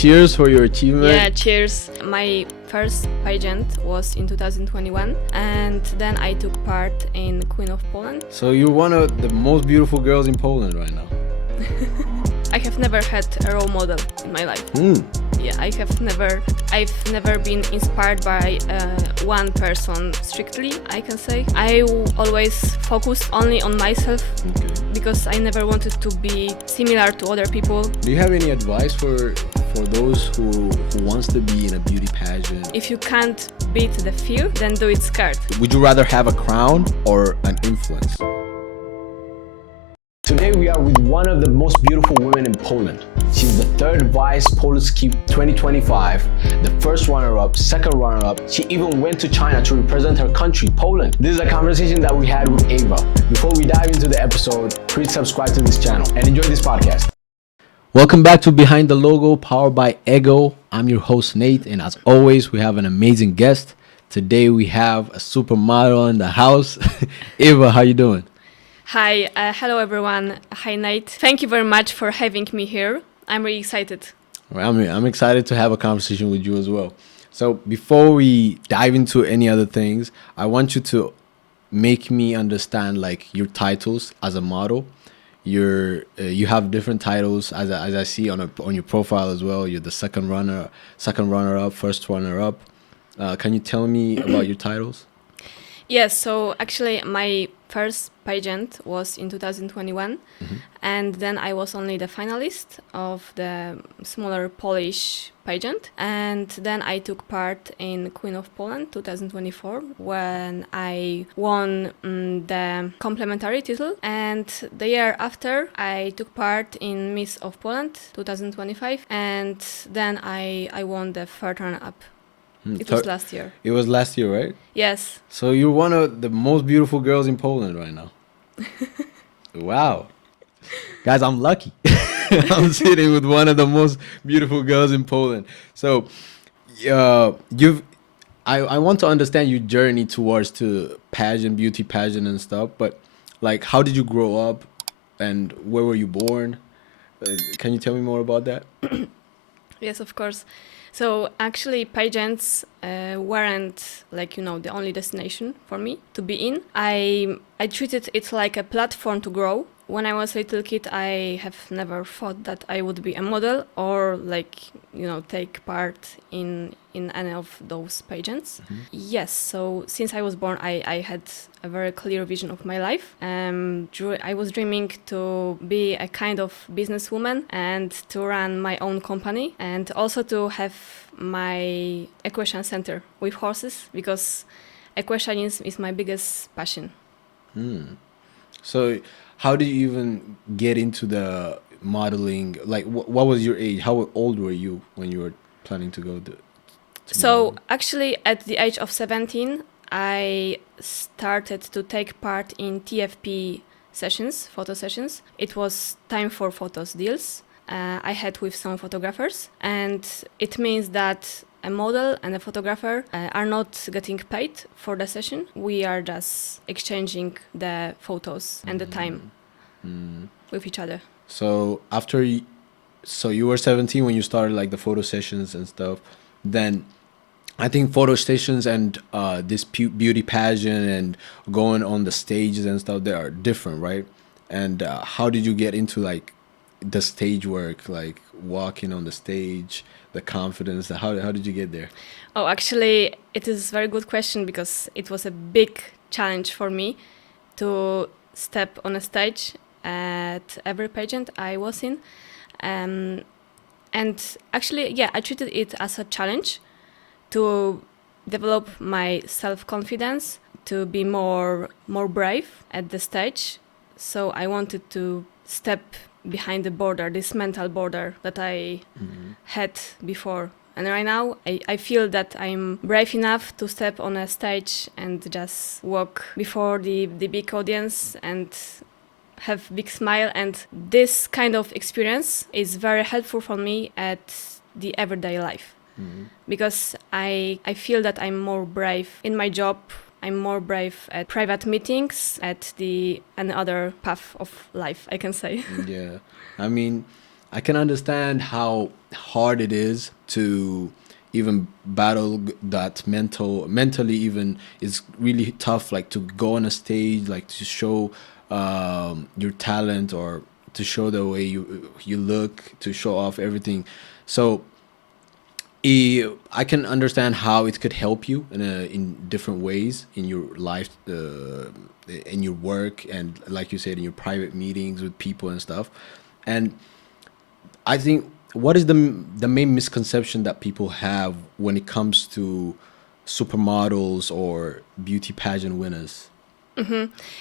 cheers for your achievement. Yeah, cheers. My first pageant was in 2021, and then I took part in Queen of Poland. So you're one of the most beautiful girls in Poland right now. I have never had a role model in my life. Yeah, I've never been inspired by one person strictly, I can say. I always focused only on myself because I never wanted to be similar to other people. Do you have any advice for those who wants to be in a beauty pageant? If you can't beat the fear, then do it scared. Would you rather have a crown or an influence? Today we are with one of the most beautiful women in Poland. She's the third vice Polski 2025, the first runner-up, second runner-up. She even went to China to represent her country, Poland. This is a conversation that we had with Ewa. Before we dive into the episode, please subscribe to this channel and enjoy this podcast. Welcome back to Behind the Logo, powered by Ego. I'm your host, Nate, and as always, we have an amazing guest. Today we have a supermodel in the house. Ewa, how you doing? Hi, hello everyone. Hi Nate. Thank you very much for having me here. I'm really excited. I'm excited to have a conversation with you as well. So before we dive into any other things, I want you to make me understand like your titles as a model. You have different titles as I see on your profile as well. You're the second runner-up, first runner-up. Can you tell me about your titles? Yes, so actually my first pageant was in 2021, and then I was only the finalist of the smaller Polish pageant, and then I took part in Queen of Poland 2024 when I won the complementary title, and the year after I took part in Miss of Poland 2025, and then I won the third runner-up. It was last year. It was last year, right? Yes. So you're one of the most beautiful girls in Poland right now. Wow. Guys, I'm lucky. I'm sitting with one of the most beautiful girls in Poland. So I want to understand your journey towards to pageant, beauty pageant and stuff, but like how did you grow up and where were you born? Can you tell me more about that? Yes, of course. So actually pageants weren't the only destination for me to be in. I treated it like a platform to grow. When I was a little kid, I have never thought that I would be a model or take part in any of those pageants. Yes, so since I was born, I had a very clear vision of my life. I was dreaming to be a kind of businesswoman and to run my own company and also to have my equestrian center with horses because equestrianism is my biggest passion. So how did you even get into the modeling? Like, what was your age? How old were you when you were planning to go to So actually, at the age of 17, I started to take part in TFP sessions, photo sessions. It was time for photos deals. I had with some photographers, and it means that a model and a photographer are not getting paid for the session. We are just exchanging the photos and the time with each other. So so you were 17 when you started like the photo sessions and stuff. Then I think photo stations and this beauty pageant and going on the stages and stuff, they are different, right? And how did you get into like the stage work, like walking on the stage, the confidence? How did you get there? Oh, actually, it is a very good question because it was a big challenge for me to step on a stage at every pageant I was in. And actually, yeah, I treated it as a challenge to develop my self-confidence, to be more brave at the stage. So I wanted to step behind the border, this mental border that I had before. And right now, I feel that I'm brave enough to step on a stage and just walk before the big audience and have big smile. And this kind of experience is very helpful for me at the everyday life. Because I feel that I'm more brave in my job. I'm more brave at private meetings, at any other path of life, I can say. Yeah. I mean, I can understand how hard it is to even battle that mentally even it's really tough, like to go on a stage, like to show your talent, or to show the way you look, to show off everything. So I can understand how it could help you in different ways in your life, in your work, and like you said, in your private meetings with people and stuff. And I think, what is the main misconception that people have when it comes to supermodels or beauty pageant winners?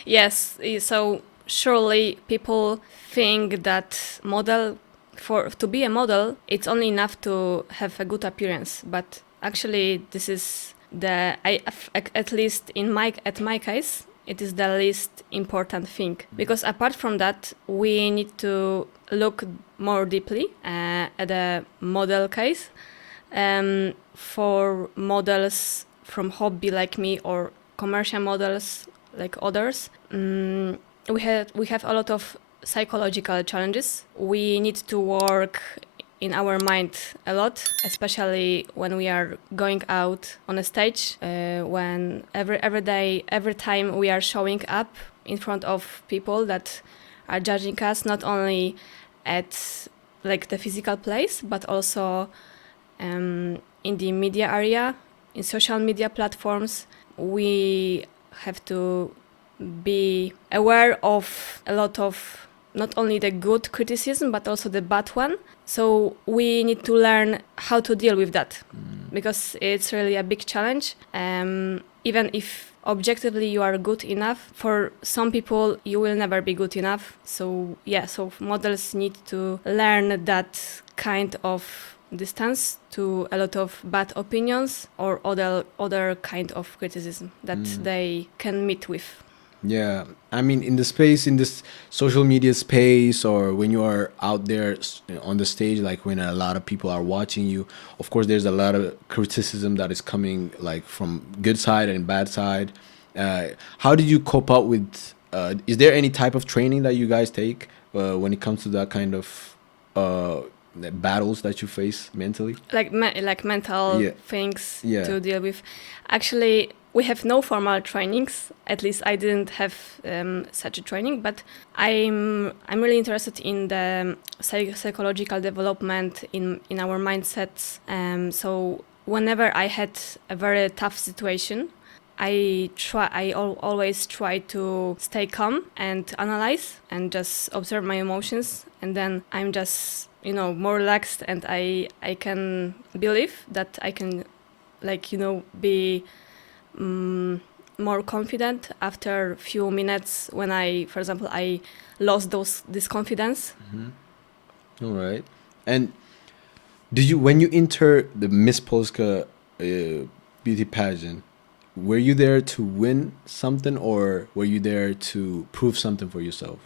Yes, so surely people think that model for to be a model, it's only enough to have a good appearance. But actually, this is at least in my case, it is the least important thing, because apart from that, we need to look more deeply at the model case. For models from hobby like me, or commercial models like others, we have a lot of psychological challenges. We need to work in our mind a lot, especially when we are going out on a stage. When every day, every time we are showing up in front of people that are judging us, not only at like the physical place, but also in the media area, in social media platforms. We have to be aware of a lot of not only the good criticism but also the bad one. So we need to learn how to deal with that, because it's really a big challenge. Even if objectively you are good enough, for some people you will never be good enough. So yeah, so models need to learn that kind of distance to a lot of bad opinions or other kind of criticism that they can meet with. Yeah, I mean, in the space, in this social media space, or when you are out there on the stage, like when a lot of people are watching you, of course, there's a lot of criticism that is coming, like from good side and bad side. How did you cope up with? Is there any type of training that you guys take when it comes to that kind of battles that you face mentally? Like like mental Yeah. things Yeah. to deal with. Actually, we have no formal trainings. At least I didn't have such a training. But I'm really interested in the psychological development in our mindsets. So whenever I had a very tough situation, always try to stay calm and analyze and just observe my emotions, and then I'm just more relaxed, and I can believe that I can be more confident after few minutes when for example, I lost this confidence. All right. And when you enter the Miss Polska beauty pageant, were you there to win something, or were you there to prove something for yourself?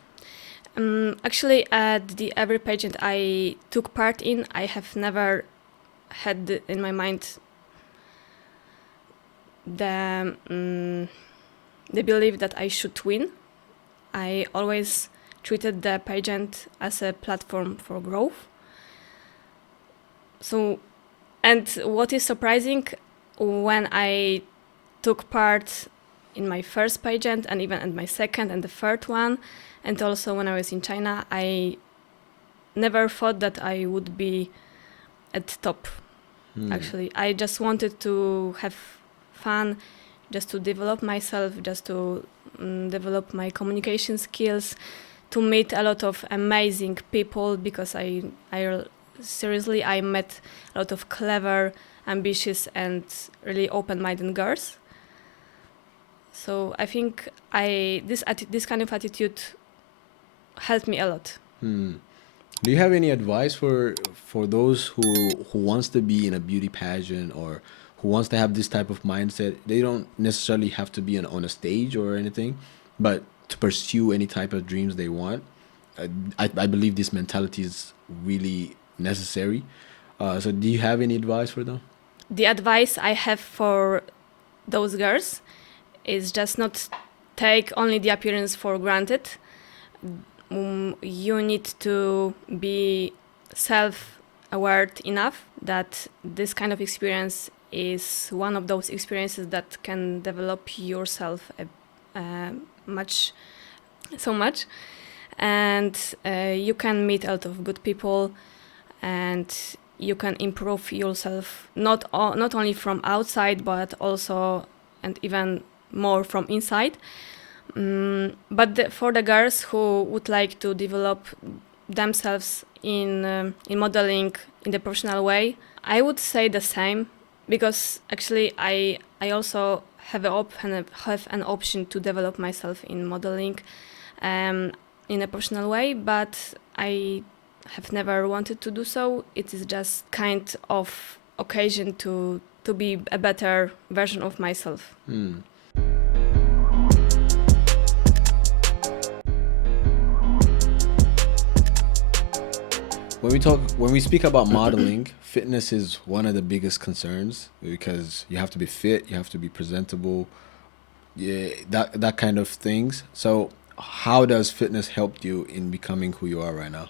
Actually, at every pageant I took part in, I have never had in my mind the belief that I should win. I always treated the pageant as a platform for growth. So, and what is surprising, when I took part in my first pageant, and even in my second and the third one, and also when I was in China, I never thought that I would be at top. Actually, I just wanted to have fun, just to develop myself, just to develop my communication skills, to meet a lot of amazing people, because I seriously, I met a lot of clever, ambitious, and really open-minded girls. So I think this kind of attitude helped me a lot. Do you have any advice for those who wants to be in a beauty pageant, or who wants to have this type of mindset? They don't necessarily have to be on a stage or anything, but to pursue any type of dreams they want. I believe this mentality is really necessary. So do you have any advice for them? The advice I have for those girls is just not take only the appearance for granted. You need to be self-aware enough that this kind of experience is one of those experiences that can develop yourself much, so much, and you can meet a lot of good people, and you can improve yourself not only from outside but also and even more from inside. But for the girls who would like to develop themselves in modeling in the professional way, I would say the same, because actually I also have an option to develop myself in modeling in a professional way, but I have never wanted to do so. It is just kind of occasion to be a better version of myself. When we speak about modeling, fitness is one of the biggest concerns, because you have to be fit, you have to be presentable, yeah, that kind of things. So how does fitness help you in becoming who you are right now?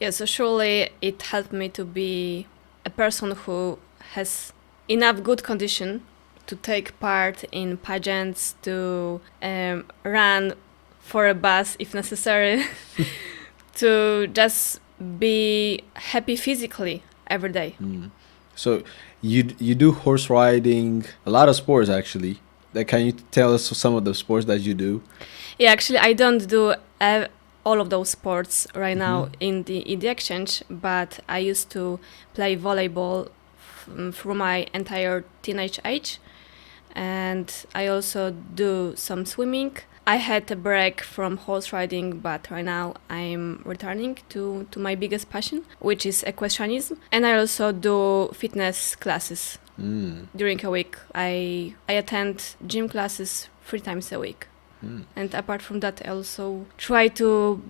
Yeah, so surely it helped me to be a person who has enough good condition to take part in pageants, to run for a bus if necessary, to just be happy physically every day. So you do horse riding, a lot of sports actually. Like, can you tell us some of the sports that you do? Yeah, actually, I don't do all of those sports right now in the exchange, but I used to play volleyball through my entire teenage age, and I also do some swimming. I had a break from horse riding, but right now I'm returning to my biggest passion, which is equestrianism. And I also do fitness classes during a week. I attend gym classes 3 times a week. And apart from that, I also try to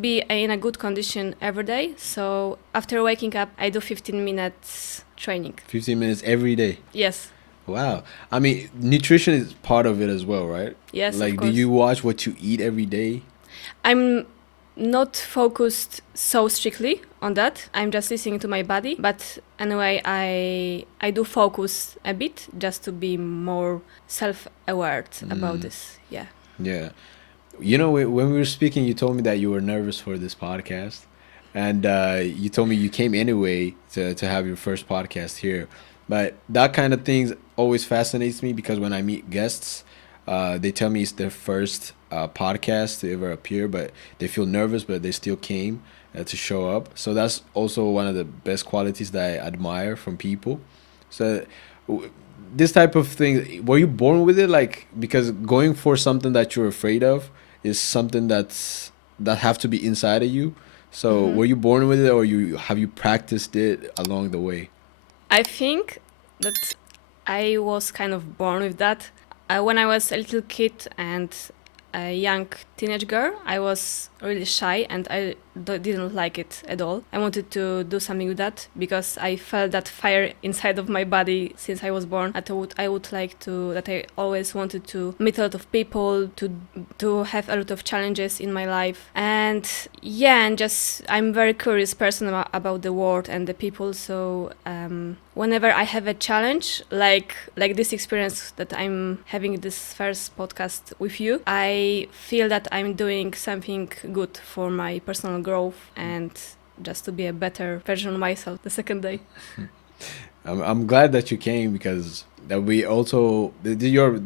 be in a good condition every day. So after waking up, I do 15 minutes training. 15 minutes every day? Yes. Wow. I mean, nutrition is part of it as well, right? Yes, like, of course. do you watch what you eat every day? I'm not focused so strictly on that. I'm just listening to my body. But anyway, I do focus a bit just to be more self-aware about this. Yeah. Yeah. You know, when we were speaking, you told me that you were nervous for this podcast. And you told me you came anyway to have your first podcast here. But that kind of things always fascinates me, because when I meet guests, they tell me it's their first podcast to ever appear, but they feel nervous, but they still came to show up. So that's also one of the best qualities that I admire from people. So this type of thing, were you born with it? Like, because going for something that you're afraid of is something that have to be inside of you. So were you born with it, or have you practiced it along the way? I think that I was kind of born with that. When I was a little kid and a young teenage girl, I was really shy and I didn't like it at all. I wanted to do something with that because I felt that fire inside of my body since I was born. I always wanted to meet a lot of people, to have a lot of challenges in my life. And yeah, and just I'm very curious person about the world and the people. So whenever I have a challenge, like this experience that I'm having this first podcast with you, I feel that I'm doing something good for my personal growth and just to be a better version of myself the second day. I'm glad that you came, because that we also you're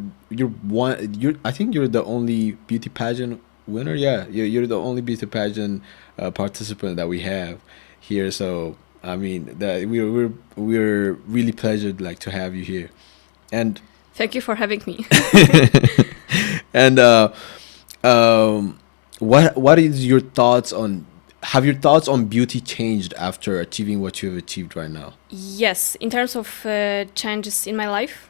I think you're the only beauty pageant winner. Yeah, you're the only beauty pageant participant that we have here. So I mean that we're really pleasured like to have you here, and thank you for having me. And what is your thoughts on? Have your thoughts on beauty changed after achieving what you have achieved right now? Yes, in terms of changes in my life,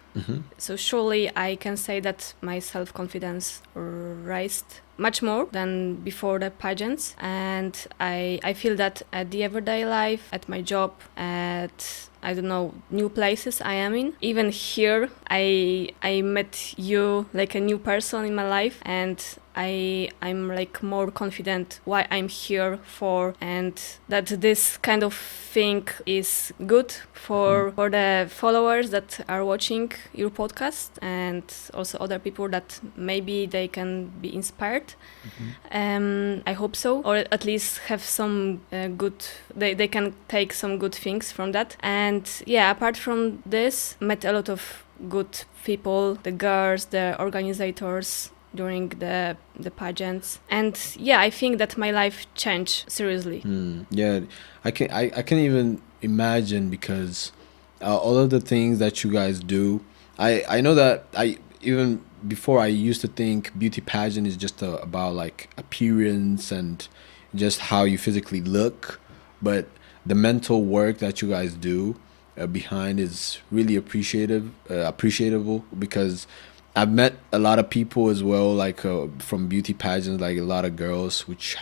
so surely I can say that my self-confidence raised much more than before the pageants, and I feel that at the everyday life, at my job, at I don't know, new places I am in. Even here, I met you like a new person in my life, and I'm like more confident why I'm here for, and that this kind of thing is good for the followers that are watching your podcast, and also other people that maybe they can be inspired. I hope so, or at least have some good. They can take some good things from that. And yeah, apart from this, met a lot of good people, the girls, the organizers during the pageants, and yeah, I think that my life changed seriously. Yeah, I can even imagine, because all of the things that you guys do, I know that I even before I used to think beauty pageant is just about like appearance and just how you physically look, but the mental work that you guys do behind is really appreciable, because I've met a lot of people as well, like from beauty pageants, like a lot of girls which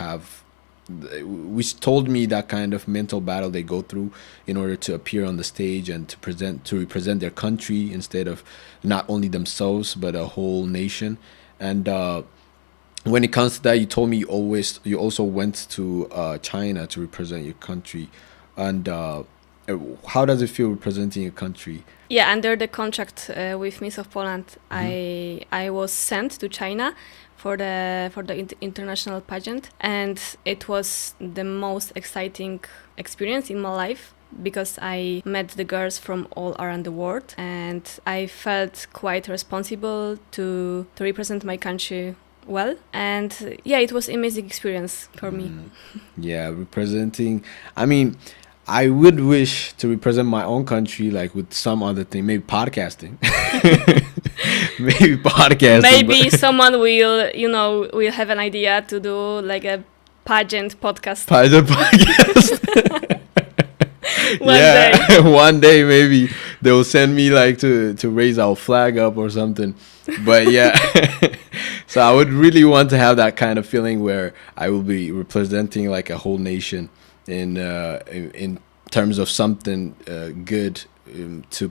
told me that kind of mental battle they go through in order to appear on the stage and to represent their country instead of not only themselves but a whole nation. And when it comes to that, you told me you also went to China to represent your country. And how does it feel representing your country? Yeah, under the contract with Miss of Poland, I was sent to China for the international pageant, and it was the most exciting experience in my life, because I met the girls from all around the world, and I felt quite responsible to represent my country well. And yeah, it was amazing experience for me. Yeah, representing. I mean, I would wish to represent my own country, like with some other thing, maybe podcasting. Maybe podcasting. Maybe someone will have an idea to do like a pageant podcast. Pageant podcast. One day. One day maybe they will send me like to raise our flag up or something. But yeah, so I would really want to have that kind of feeling where I will be representing like a whole nation in terms of something good, to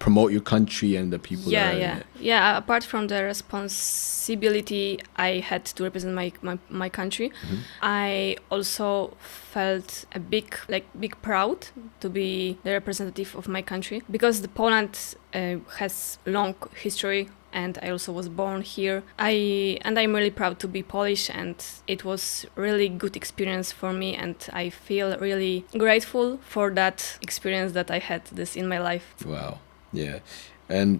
promote your country and the people that are in it. Yeah, apart from the responsibility I had to represent my country, I also felt a big proud to be the representative of my country, because the Poland has long history, and I also was born here. I'm really proud to be Polish, and it was really good experience for me, and I feel really grateful for that experience that I had this in my life. Wow. Yeah. And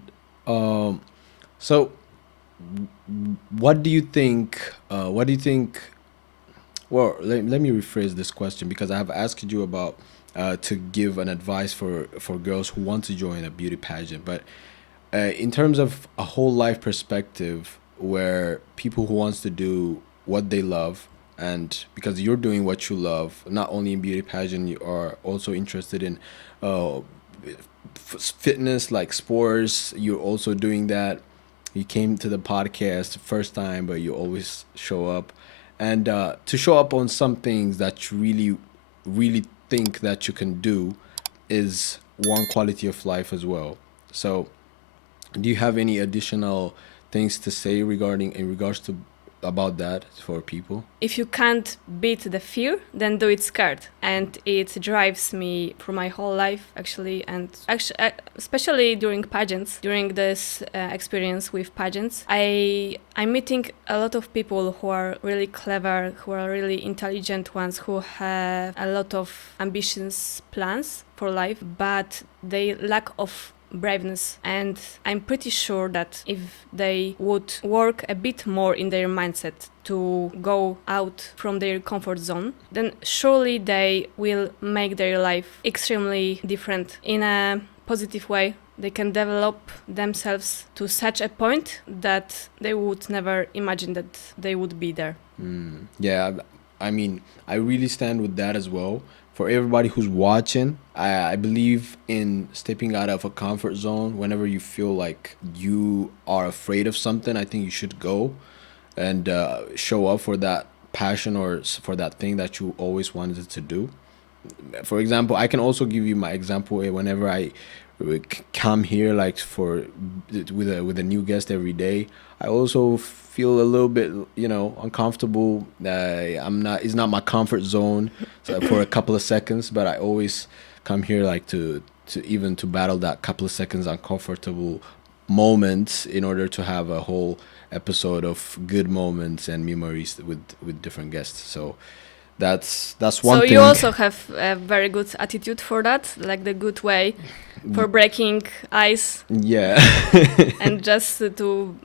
so what do you think well, let me rephrase this question, because I have asked you about to give an advice for girls who want to join a beauty pageant, but in terms of a whole life perspective, where people who wants to do what they love, and because you're doing what you love, not only in beauty pageant, you are also interested in fitness, like sports. You're also doing that. You came to the podcast first time, but you always show up, and to show up on some things that you really think that you can do is one quality of life as well. So do you have any additional things to say in regards to about that for people? If you can't beat the fear, then do it scared. And it drives me through my whole life, actually, and especially during pageants, during this experience with pageants. I'm meeting a lot of people who are really clever, who are really intelligent ones, who have a lot of ambitious plans for life, but they lack of braveness. And I'm pretty sure that if they would work a bit more in their mindset to go out from their comfort zone, then surely they will make their life extremely different in a positive way. They can develop themselves to such a point that they would never imagine that they would be there. Yeah, I mean, I really stand with that as well. For everybody who's watching, I believe in stepping out of a comfort zone. Whenever you feel like you are afraid of something, I think you should go and show up for that passion or for that thing that you always wanted to do. For example, I can also give you my example. Whenever I come here, like with a new guest every day, I also feel a little bit, uncomfortable. It's not my comfort zone, so for a couple of seconds. But I always come here like to battle that couple of seconds uncomfortable moments in order to have a whole episode of good moments and memories with different guests. So that's one So thing. you also have a very good attitude for that, like the good way for breaking ice Yeah. and just to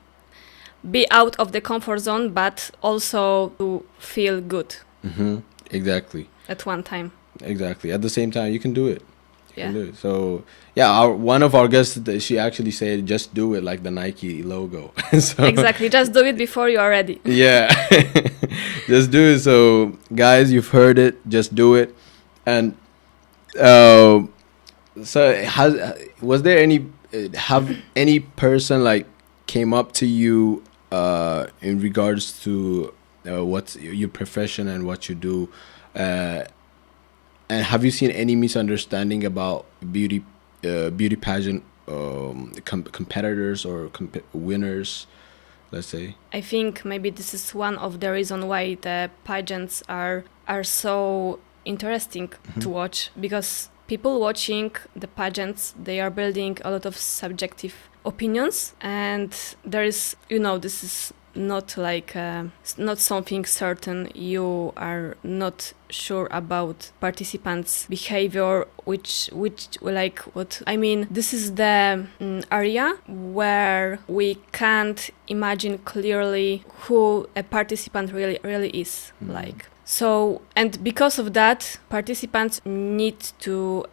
be out of the comfort zone, but also to feel good Exactly. at one time. Exactly. At the same time, you can do it. You can Yeah. do it. So yeah, one of our guests, she actually said, "Just do it," like the Nike logo. So, Exactly. Just do it before you are ready. yeah, just do it. So guys, you've heard it. Just do it. And so was there have any person like came up to you in regards to what's your profession and what you do, and have you seen any misunderstanding about beauty pageant competitors or winners, let's say? I think maybe this is one of the reasons why the pageants are so interesting to watch, because people watching the pageants, they are building a lot of subjective opinions, and there is, this is not like not something certain. You are not sure about participants' behavior, which like what I mean. This is the area where we can't imagine clearly who a participant really is. Like, so, and because of that, participants need to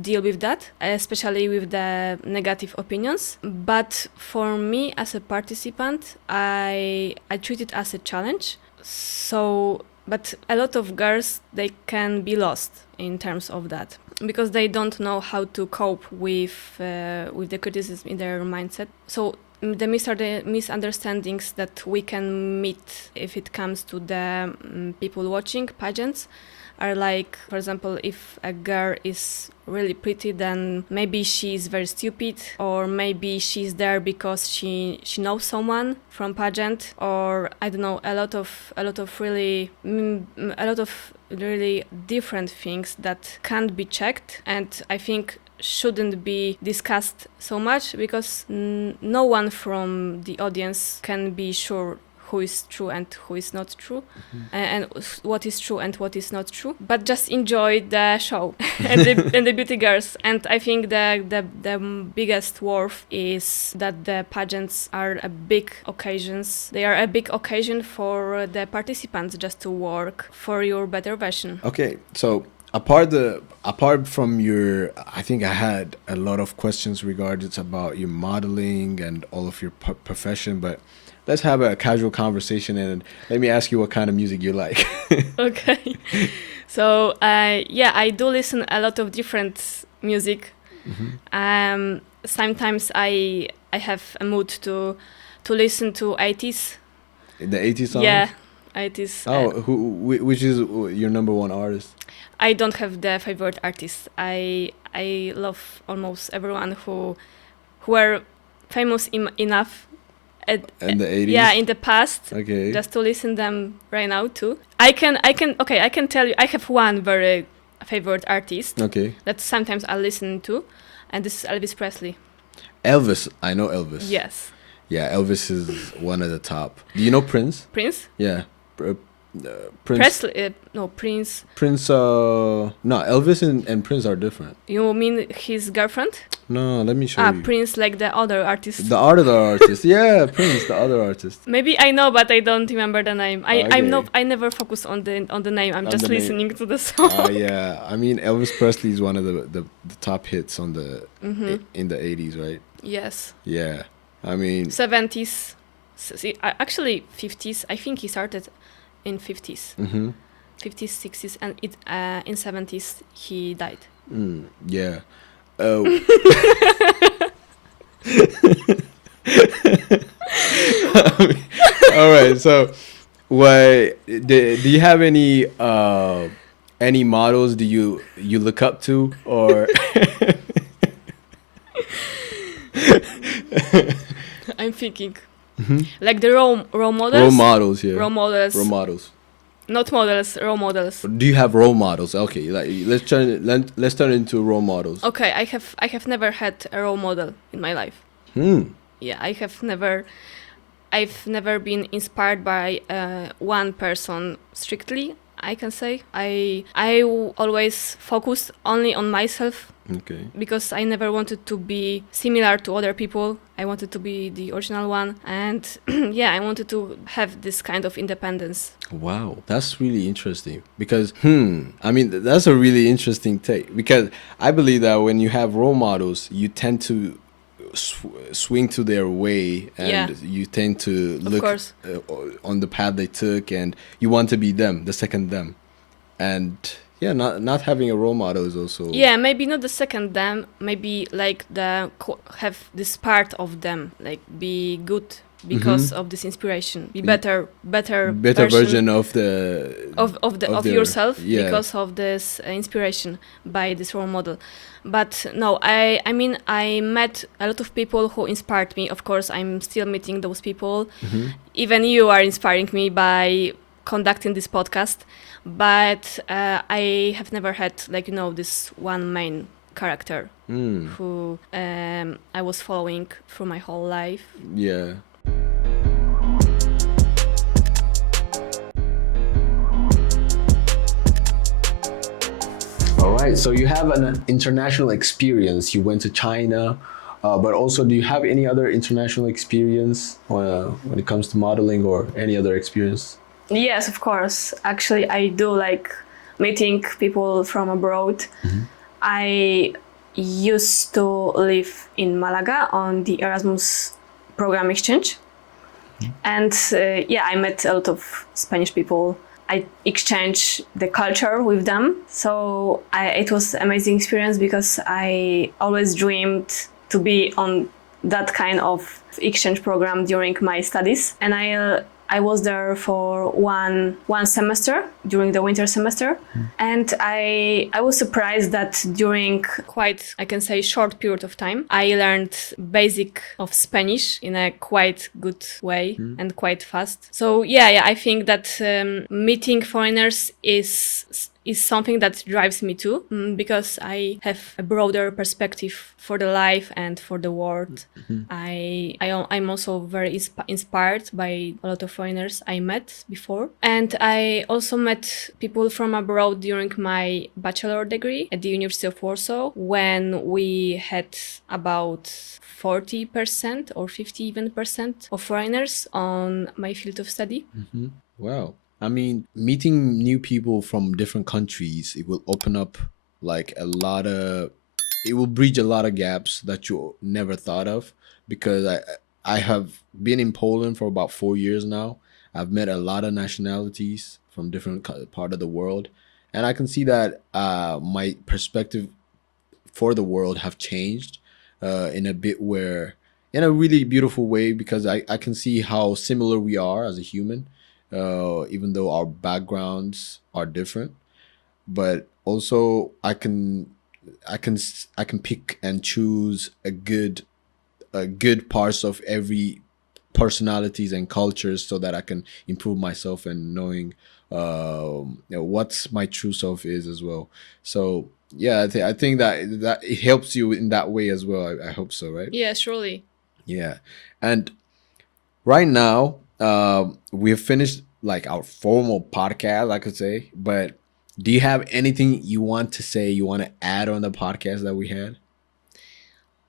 deal with that, especially with the negative opinions. But for me as a participant, I treat it as a challenge. So, but a lot of girls, they can be lost in terms of that, because they don't know how to cope with the criticism in their mindset. So the misunderstandings that we can meet if it comes to the people watching pageants are like, for example, if a girl is really pretty, then maybe she's very stupid, or maybe she's there because she knows someone from pageant, or I don't know, a lot of really different things that can't be checked, and I think shouldn't be discussed so much, because no one from the audience can be sure who is true and who is not true, and what is true and what is not true, but just enjoy the show and the beauty girls. And I think the biggest worth is that the pageants are a big occasions. They are a big occasion for the participants just to work for your better version. Okay, so apart from your, I think I had a lot of questions regarding about your modeling and all of your profession, but let's have a casual conversation and let me ask you what kind of music you like. Okay. So, I do listen a lot of different music. Sometimes I have a mood to listen to 80s. The 80s songs? Yeah, 80s. Oh, which is your number one artist? I don't have the favorite artist. I love almost everyone who were famous enough in the 80s? Yeah, in the past. Okay. Just to listen them right now too. I can tell you I have one very favorite artist. Okay. That sometimes I listen to, and this is Elvis Presley. Elvis, I know Elvis. Yes. Yeah, Elvis is one of the top. Do you know Prince? Prince? Yeah. Prince. Presley, no, Prince. Prince, no, Elvis and Prince are different. You mean his girlfriend? No, let me show you. Prince, like the other artist. The other artist, yeah, Prince, the other artist. Maybe I know, but I don't remember the name. Okay. I never focus on the name. I'm just listening to the song. Yeah, I mean Elvis Presley is one of the top hits on the in the 80s, right? Yes. Yeah, I mean 70s, actually 50s. I think he started in 50s, 50s, 60s, and in 70s he died. Yeah. All right. So, do you have any any models do you look up to, or I'm thinking like the role models. role models? Yeah, Role models, role models. not models, role models. Do you have role models? Okay, like let's turn it into role models. Okay, I have never had a role model in my life. Yeah, I've never been inspired by one person strictly. I can say always focused only on myself Okay. because I never wanted to be similar to other people. I wanted to be the original one, and yeah, I wanted to have this kind of independence. Wow, that's really interesting because I mean that's a really interesting take because I believe that when you have role models, you tend to swing to their way and Yeah. you tend to Of look course. on the path they took and you want to be them, the second them. And yeah, not having a role model is also Yeah, maybe not the second them, maybe like have this part of them, like be good because of this inspiration, be better better version version of the of their- yourself yeah. because of this inspiration by this role model. But no, I mean I met a lot of people who inspired me. Of course, I'm still meeting those people. Even you are inspiring me by conducting this podcast, but I have never had like this one main character who I was following through my whole life. Yeah. All right, so you have an international experience. You went to China, but also do you have any other international experience when it comes to modeling or any other experience? Yes, of course. Actually, I do like meeting people from abroad. I used to live in Malaga on the Erasmus program exchange. And yeah, I met a lot of Spanish people. I exchanged the culture with them. So it was an amazing experience because I always dreamed to be on that kind of exchange program during my studies. And I was there for one semester during the winter semester, and I was surprised that during quite, I can say, short period of time, I learned basic of Spanish in a quite good way and quite fast. So yeah, I think that meeting foreigners is something that drives me too, because I have a broader perspective for the life and for the world. I'm also very inspired by a lot of foreigners I met before. And I also met people from abroad during my bachelor degree at the University of Warsaw when we had about 40% or 50 even percent of foreigners on my field of study. Wow. I mean, meeting new people from different countries, it will open up like it will bridge a lot of gaps that you never thought of because I have been in Poland for about 4 years now. I've met a lot of nationalities from different part of the world, and I can see that my perspective for the world have changed in a bit where in a really beautiful way because I can see how similar we are as a human, even though our backgrounds are different. But also I can pick and choose a good parts of every personalities and cultures so that I can improve myself and knowing what my true self is as well. So yeah, I think that it helps you in that way as well. I hope so, right? Yeah, surely. Yeah. And right now, we've finished like our formal podcast, I could say. But do you have anything you want to say, you want to add on the podcast that we had?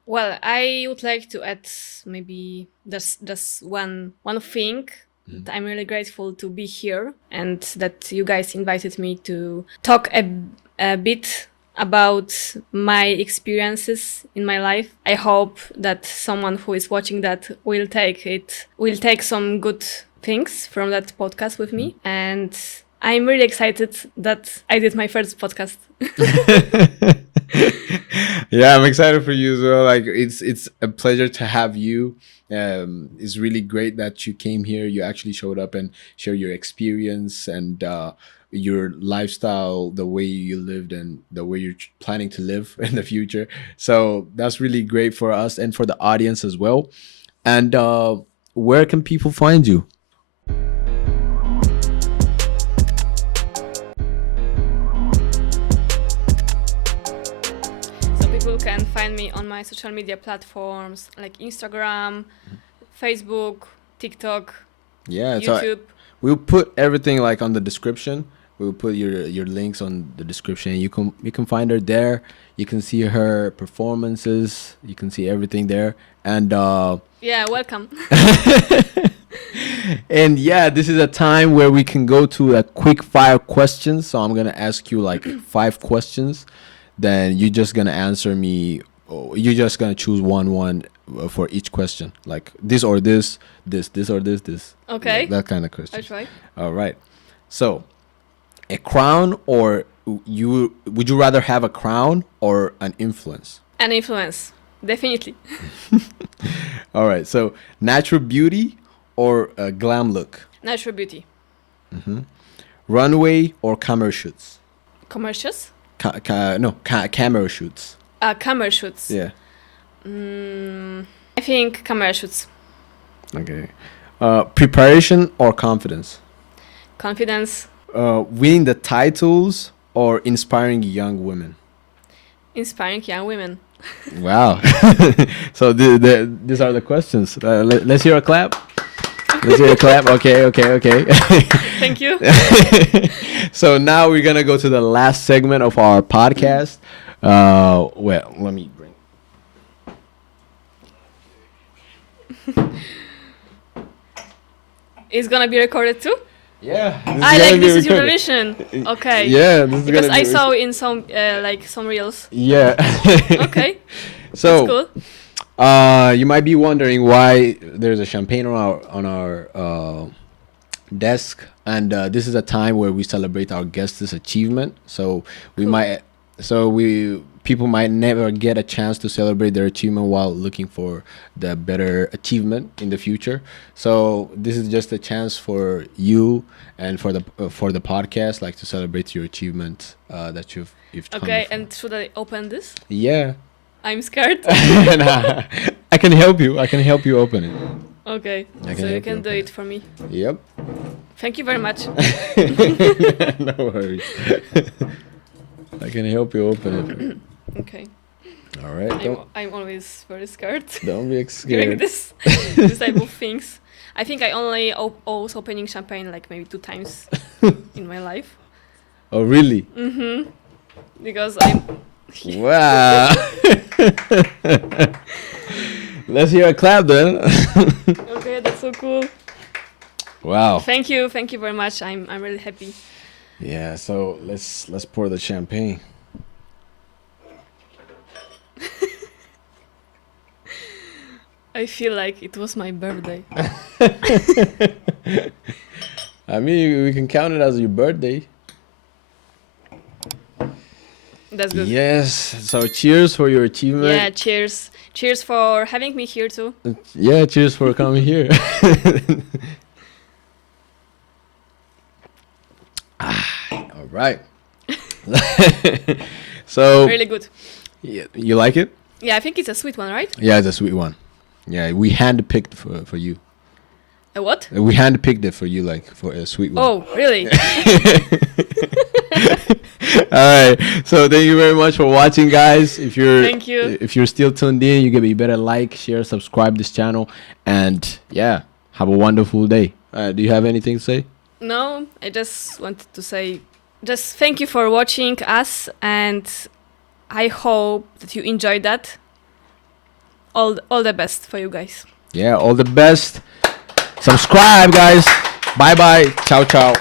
Well, I would like to add maybe just one thing. That I'm really grateful to be here and that you guys invited me to talk a bit about my experiences in my life. I hope that someone who is watching that will take some good things from that podcast with me. And I'm really excited that I did my first podcast. Yeah, I'm excited for you as well. Like it's a pleasure to have you. It's really great that you came here. You actually showed up and share your experience, and your lifestyle, the way you lived, and the way you're planning to live in the future. So that's really great for us and for the audience as well. And where can people find you? So people can find me on my social media platforms like Instagram, Facebook, TikTok, Yeah, so YouTube. we'll put everything like on the description. We'll put your links on the description. You can find her there. You can see her performances. You can see everything there. And Yeah, welcome. and yeah, this is a time where we can go to a quick fire questions. So I'm gonna ask you like 5 questions. Then you're just gonna answer me. You're just gonna choose one for each question, like this or this, this or this. Okay. Yeah, that kind of I'll question. try. All right. So, a crown, or would you rather have a crown or an influence? An influence, definitely. All right. So, natural beauty or a glam look? Natural beauty. Runway or camera shoots? Commercials? Camera shoots. Camera shoots. Yeah. I think camera shoots. Okay. Preparation or confidence? Confidence, Winning the titles or inspiring young women? inspiring young women. Wow. So these are the questions. Let's hear a clap. Let's hear a clap. Okay. Thank you. So now we're going to go to the last segment of our podcast. Well, let me bring. It's gonna be recorded too? Yeah. This is your tradition. Okay. Yeah, this is Because gonna I be saw in some reels. Yeah. Okay. So, That's cool. you might be wondering why there's a champagne on our desk, and this is a time where we celebrate our guests' achievement. So people might never get a chance to celebrate their achievement while looking for the better achievement in the future. So this is just a chance for you and for the podcast, like, to celebrate your achievement that you've come Okay, before. and should I open this? Yeah. I'm scared. Nah, I can help you. I can help you open it. Okay, I can so you help can you do open it for me. Yep. Thank you very much. No worries. I can help you open it. Okay. All right. I'm always very scared Don't be during scared. this type of things. I think I only was opening champagne like maybe 2 times in my life. Oh, really? Because I'm Wow. Let's hear a clap then. okay. That's so cool. Wow. Thank you very much. I'm really happy. Yeah. So let's pour the champagne. I feel like it was my birthday. I mean, we can count it as your birthday. That's good. Yes. So cheers for your achievement. Yeah, cheers. Cheers for having me here too. Yeah. Cheers for coming here. All right. So Really good. yeah, you like it? Yeah, I think it's a sweet one, right? Yeah, it's a sweet one. Yeah, we handpicked for you. A what? We handpicked it for you, like, for a sweet one. Oh, really? All right. So thank you very much for watching, guys. If Thank you. If you're still tuned in, you better like, share, subscribe this channel, and yeah, have a wonderful day. Do you have anything to say? No, I just wanted to say just thank you for watching us, and I hope that you enjoyed that. All the best for you guys. Yeah, all the best. Subscribe, guys. Bye bye. Ciao, ciao.